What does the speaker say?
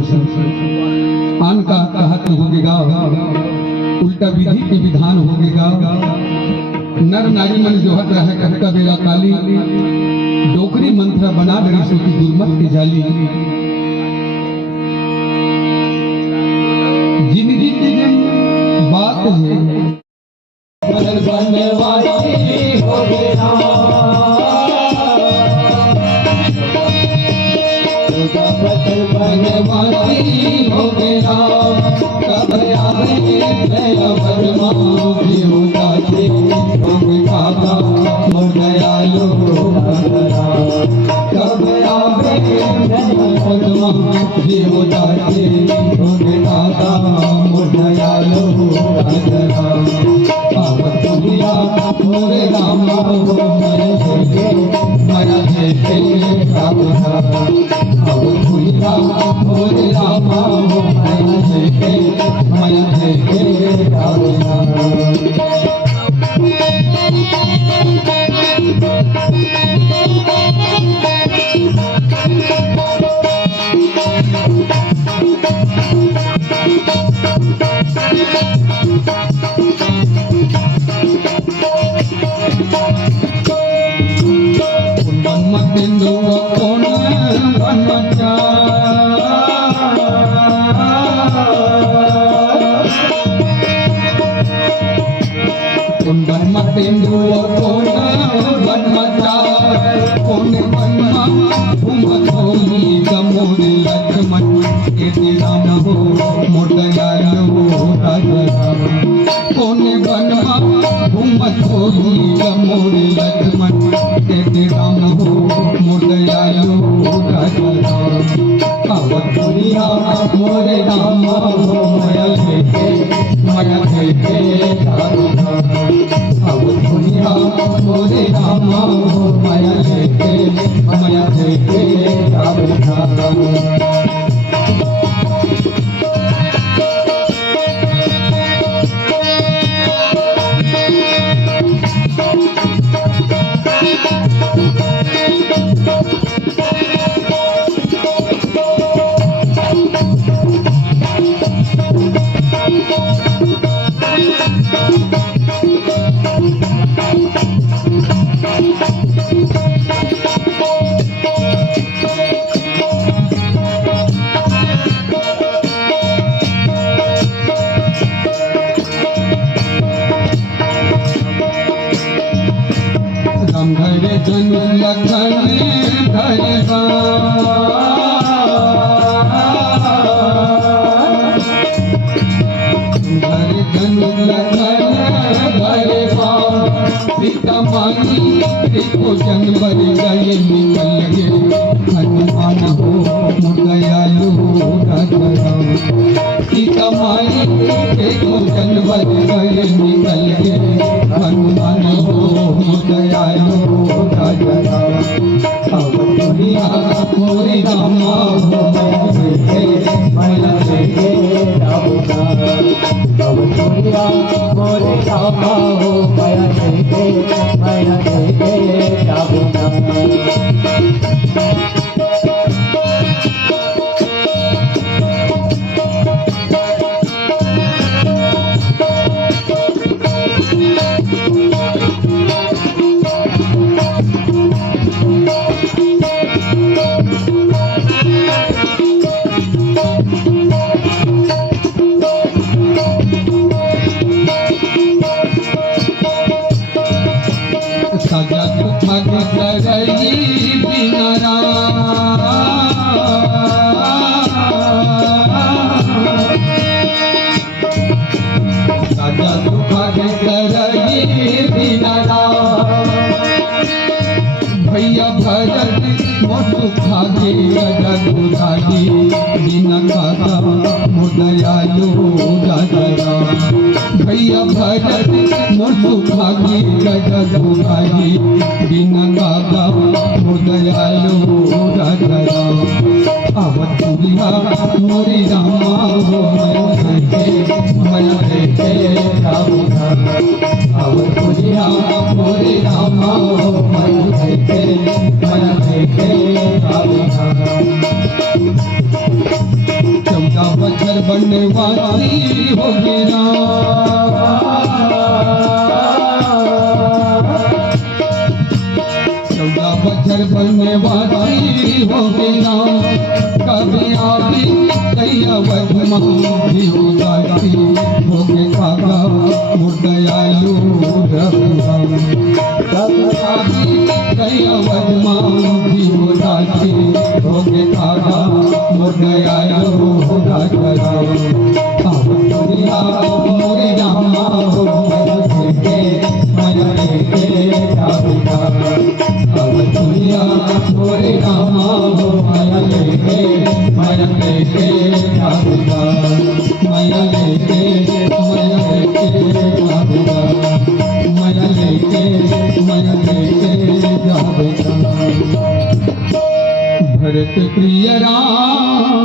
दर्शन से आन का कहत होगेगा, उल्टा विधि के विधान होगेगा। नर नारी मन जोहत रहे कहता बेला काली, डोकरी मंत्र बना डरी सोती दुर्मत के जाली। जिंदगी की बात है बनवासी हो गया, बनवासी हो गया। कब आवे मेरा बनवासी होता थे, हम बाबा हो दयालु कब आवे मेरा बनवासी होता थे, हम बाबा हो दयालु मोरे रामा हो माया देखे मोरे रामा हो माया देखे मोरे रामा हो माया देखे अब दुनिया मोरे रामा हो माया देखे जन लखन धरवा जन लखन धरवा पिता मानी देखो जनवर गए निकल गए हनुमान हो दयालु पिता मानी देखो जनवर गए निकल गए हनुमान हो दयालु मोरे रामा हो माया देखे मोरे रामा हो माया देखे भैया भजन मोटू खागे रघुराई बिना खाता मुदयालु राजा भैया भजन मोटू खागे रघुराई बिना खाता मुदयालु राजा आवत तुलिया मोरी रामा हो माया देखे आवत तुलिया मोरी रामा हो माया देखे 14 बछर बनवासी हो गिरा 14 बछर बनवासी हो गिरा कभी आवी दैया वधमा भी हो जाती हो गे कागा मुर्दयालु रघुराम कभी आवी दैया वधमा भी हो जाती हो गे कागा मुर्दयालु रघुराम दुनिया मोरे रामा हो के मरे के जाबुका दुनिया मोरे रामा हो माया लेके माया लेके जाबुका माया लेके जाबुका माया लेके जाबुका भरत प्रिय राम